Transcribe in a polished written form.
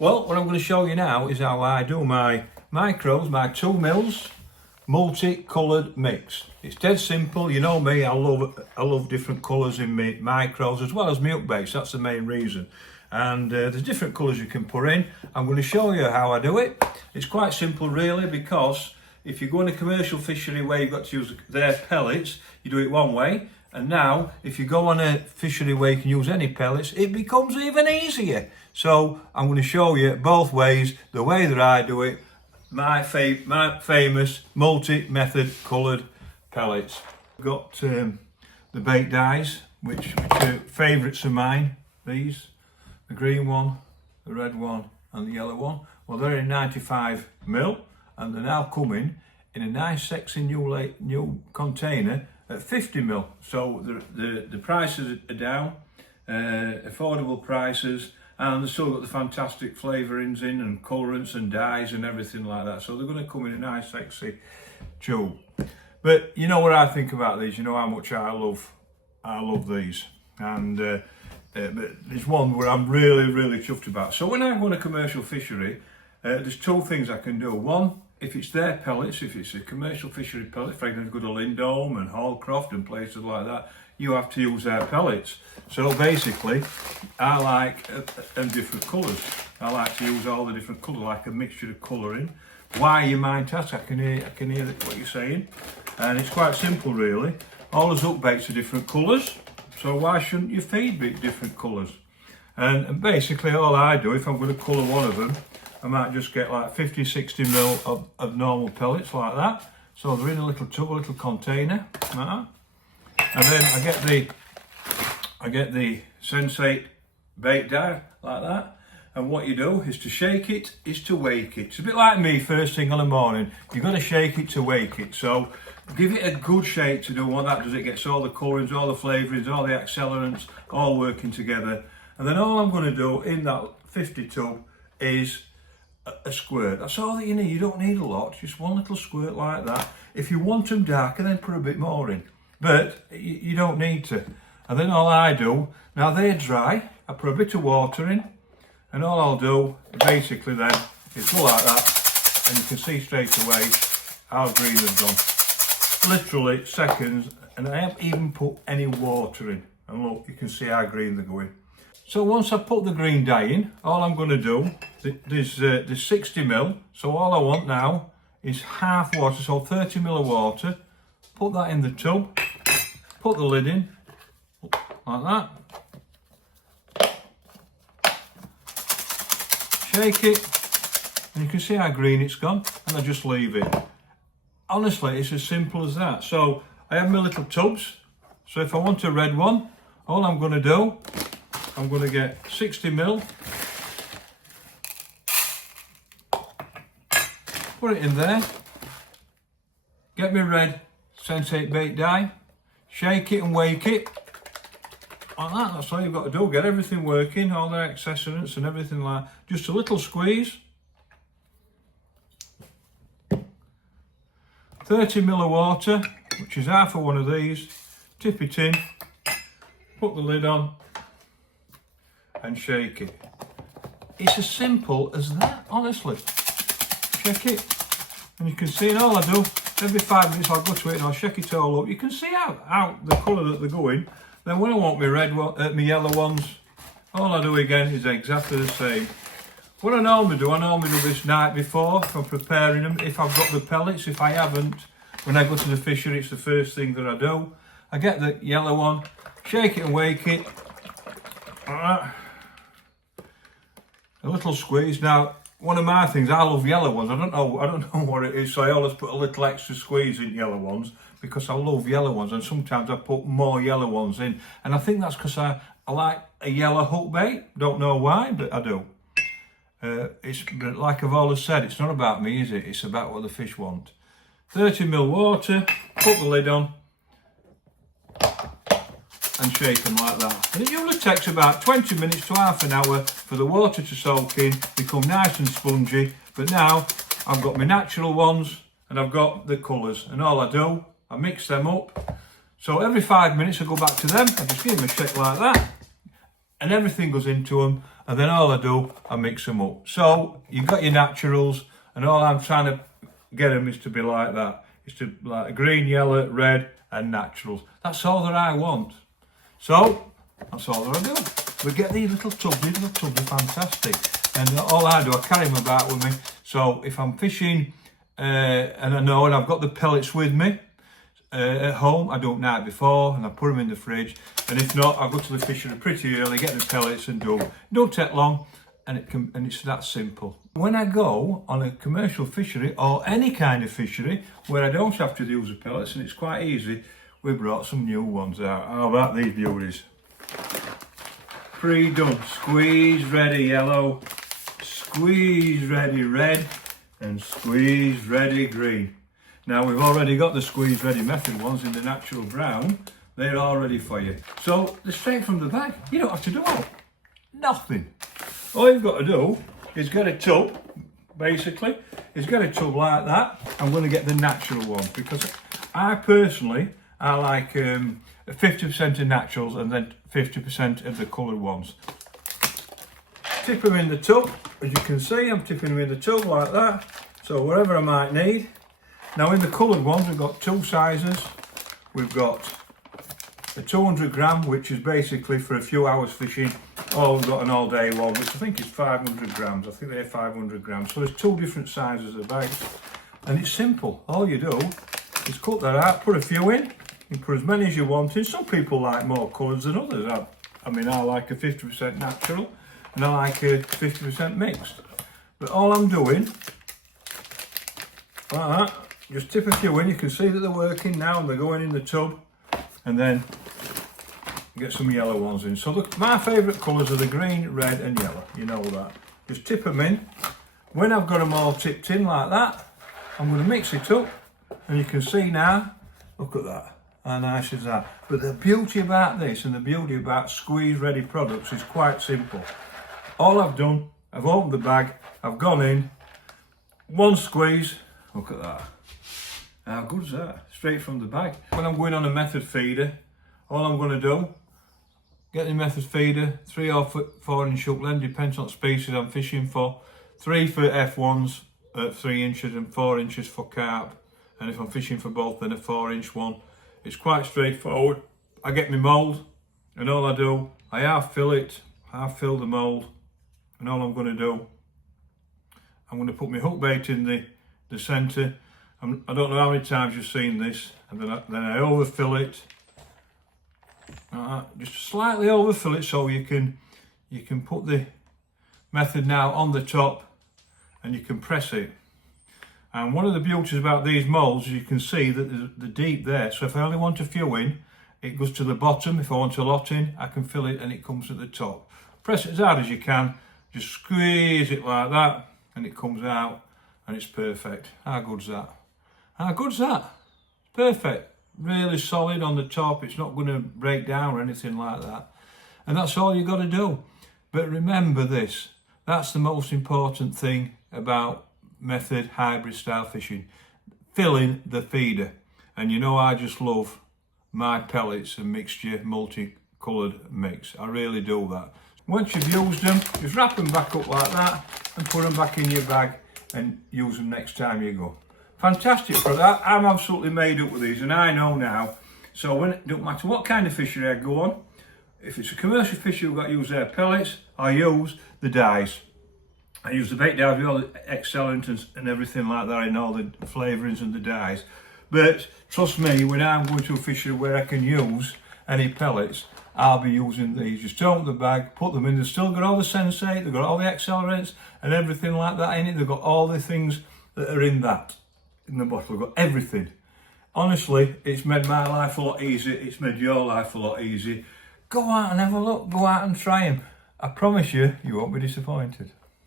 Well, what I'm going to show you now is how I do my micros, my 2 mils multi-coloured mix. It's dead simple. You know me, I love different colours in my micros as well as milk base. That's the main reason. And there's different colours you can put in. I'm going to show you how I do it. It's quite simple really, because if you go in a commercial fishery where you've got to use their pellets, you do it one way. And now, if you go on a fishery where you can use any pellets, it becomes even easier. So I'm going to show you both ways, the way that I do it, my famous multi-method coloured pellets. I've got the bait dyes, which are favourites of mine, these. The green one, the red one and the yellow one. Well, they're in 95 mil and they're now coming in a nice sexy new container at 50 mil. So the prices are down, affordable prices, and they've still got the fantastic flavourings in and colourants and dyes and everything like that. So they're going to come in a nice sexy tube. But you know what I think about these, you know how much I love these. And but there's one where I'm really chuffed about. So when I go on a commercial fishery, there's two things I can do. One, if it's their pellets, if it's a commercial fishery pellet, for example, go to Lindholm and Hallcroft and places like that, you have to use their pellets. So basically, I like different colours. I like to use all the different colours, like a mixture of colouring. Why, you might ask? I can hear what you're saying. And it's quite simple really. All the hook baits are different colours. So why shouldn't you feed different colours? And basically all I do, if I'm going to colour one of them, I might just get like 50, 60 mil of normal pellets like that. So they're in a little tub, a little container, like that. And then I get the Sensate bait dye like that. And what you do is to shake it, is to wake it. It's a bit like me first thing on the morning. You've got to shake it to wake it. So give it a good shake to do what that does. It gets all the colourings, all the flavourings, all the accelerants, all working together. And then all I'm going to do in that 50 tub is a squirt. That's all that you need. You don't need a lot, just one little squirt like that. If you want them darker, then put a bit more in. But you don't need to. And then all I do, now they're dry, I put a bit of water in. And all I'll do, basically then, is go like that, and you can see straight away how green they've gone. Literally seconds, and I haven't even put any water in. And look, you can see how green they're going. So once I put the green dye in, all I'm going to do, there's 60 mil, so all I want now is half water, so 30 mil of water. Put that in the tub, put the lid in, like that. Shake it, and you can see how green it's gone, and I just leave it. Honestly, it's as simple as that. So I have my little tubs, so if I want a red one, all I'm going to do, I'm going to get 60 mil, put it in there, get my red Sensate bait dye, shake it and wake it, like that. That's all you've got to do. Get everything working, all the accessories and everything like that. Just a little squeeze. 30 mil of water, which is half of one of these. Tip it in, put the lid on and shake it. It's as simple as that, honestly. Shake it. And you can see, and all I do, every 5 minutes I'll go to it and I'll shake it all up. You can see how the colour that they're going. Then when I want my red one, my yellow ones, all I do again is exactly the same. What I normally do this night before if I'm preparing them. If I've got the pellets, if I haven't, when I go to the fishery, it's the first thing that I do. I get the yellow one, shake it and wake it. A little squeeze. Now, one of my things, I love yellow ones. I don't know what it is, so I always put a little extra squeeze in yellow ones because I love yellow ones, and sometimes I put more yellow ones in. And I think that's because I like a yellow hook bait. Don't know why, but I do. But like I've always said, it's not about me, is it? It's about what the fish want. 30 mil water, put the lid on, and shake them like that. And it usually takes about 20 minutes to half an hour for the water to soak in, become nice and spongy. But now I've got my natural ones and I've got the colours, and all I do, I mix them up. So every 5 minutes I go back to them, I just give them a shake like that, and everything goes into them. and then all I do, I mix them up. So you've got your naturals, and all I'm trying to get them is to be like that. It's to like green, yellow, red, and naturals. That's all that I want. So that's all that I do. But get these little tubs. These little tubs are fantastic, and all I do, I carry them about with me. So if I'm fishing and I know, and I've got the pellets with me at home, I do it night before and I put them in the fridge. And if not, I go to the fishery pretty early, get the pellets and do them. It don't take long, and it's that simple. When I go on a commercial fishery or any kind of fishery where I don't have to use the pellets and it's quite easy, we brought some new ones out. How about these beauties? Pre-done, Squeez-Ready yellow, Squeez-Ready red, and Squeez-Ready green. Now we've already got the Squeez-Ready method ones in the natural brown. They're all ready for you. So they're straight from the bag. You don't have to do nothing. All you've got to do is get a tub, basically. Is get a tub like that. I'm going to get the natural one because I personally, I like 50% of naturals and then 50% of the coloured ones. Tip them in the tub. As you can see, I'm tipping them in the tub like that. So whatever I might need. Now in the coloured ones, we've got two sizes. We've got a 200 gram, which is basically for a few hours fishing. Or we've got an all day one, which I think is 500 grams. I think they're 500 grams. So there's two different sizes of bags. And it's simple. All you do is cut that out, put a few in. You put as many as you want in. Some people like more colours than others. I mean, I like a 50% natural and I like a 50% mixed. But all I'm doing, like that, just tip a few in. You can see that they're working now and they're going in the tub. And then get some yellow ones in. So my favourite colours are the green, red and yellow. You know that. Just tip them in. When I've got them all tipped in like that, I'm going to mix it up. And you can see now, look at that. How nice is that? But the beauty about this and the beauty about Squeez-Ready products is quite simple. All I've done, I've opened the bag, I've gone in, one squeeze, look at that. How good is that? Straight from the bag. When I'm going on a method feeder, all I'm going to do, get the method feeder, 3 or 4 inch hook length, depends on what species I'm fishing for. 3 for F1s at 3 inches and 4 inches for carp. And if I'm fishing for both, then a 4 inch one. It's quite straightforward. I get my mould, and all I do, I half fill it, half fill the mould, and all I'm going to do, I'm going to put my hook bait in the centre. I don't know how many times you've seen this, and then I overfill it. Just slightly overfill it so you can put the method now on the top, and you can press it. And one of the beauties about these moulds is you can see that there's the deep there. So if I only want a few in, it goes to the bottom. If I want a lot in, I can fill it and it comes at the top. Press it as hard as you can. Just squeeze it like that and it comes out and it's perfect. How good's that? How good's that? Perfect. Really solid on the top. It's not going to break down or anything like that. And that's all you got to do. But remember this. That's the most important thing about method hybrid style fishing, filling the feeder. And you know, I just love my pellets and mixture multicoloured mix. I really do that. Once you've used them, just wrap them back up like that and put them back in your bag and use them next time you go. Fantastic product. I'm absolutely made up with these, and I know now. So when it don't matter what kind of fishery I go on, if it's a commercial fishery, we've got to use their pellets. I use the dyes. I use the bait dyes with all the Accelerant and everything like that, and all the flavourings and the dyes. But trust me, when I'm going to a fishery where I can use any pellets, I'll be using these. Just open the bag, put them in. They've still got all the Sensate, they've got all the Accelerants and everything like that in it. They've got all the things that are in that, in the bottle. They've got everything. Honestly, it's made my life a lot easier. It's made your life a lot easier. Go out and have a look. Go out and try them. I promise you, you won't be disappointed.